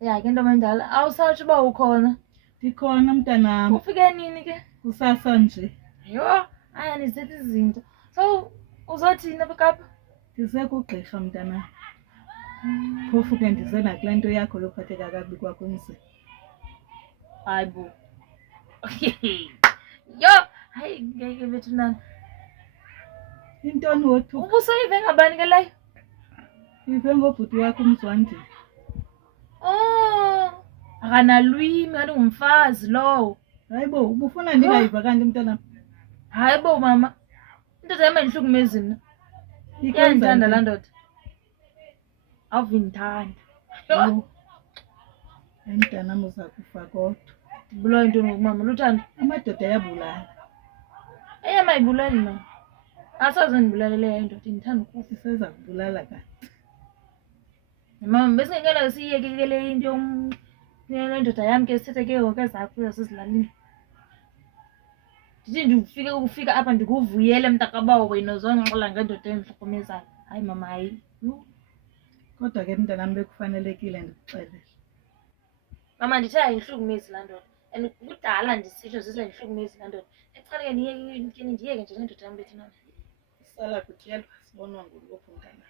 Ya ke ntombi endala, awusatsho uba ukhona. Ndikhona mntanam. Ufike nini ke? Kusasa nje. Yho, aya ndizithetha izinto. So uzothini apha eKapa? Ndize kugqirha mntanam. Phofu ke ndize nakule nto yakho yophatheka kakubi kwakho emzini. Hayi bo. Yho, hayi ngeke bethu nani. Intoni wothuka? Ubusoyive ngabani ke leyo? Ive ngobhuti wakho uMzwandile. Oh, akanalwimi kanti ngumfazi lowo. Hayi bo, ubufuna ndingayiva kanti mntanam? Hayi bo mama, indoda yam ayindihlukumezi mna. Iyandithanda laa ndoda. Awuvindithanda. Hayi mntanam uza kufa kodwa. Ndibulawa yintoni ngokumama luthando? Amadoda ayabulala. Eyam ayibulali mama. Asoze ndibulaleleyo indoda indithanda ukufa. Iseza kubulala kanti. Mama besingekela siyiyeke ke le into nendoda yam ke sithethe ke ngoku ezakho zasezilalini. Ndithi ukufika apha ndikuvuyele mntakabawo wena uzonxola ngendoda endihlukumezayo. Hayi mama hayi. Kodwa ke mntanam bekufanelekile ndikuxelele. Mama ndithe ayihlukumezi laa ndoda and kudala ndisitsho sisithi ayihlukumezi laa ndoda. Ekufanele ndiyeke nje nendoda yam bethi nana. Sala kutyelwa sibonwa nguluphu mntanam.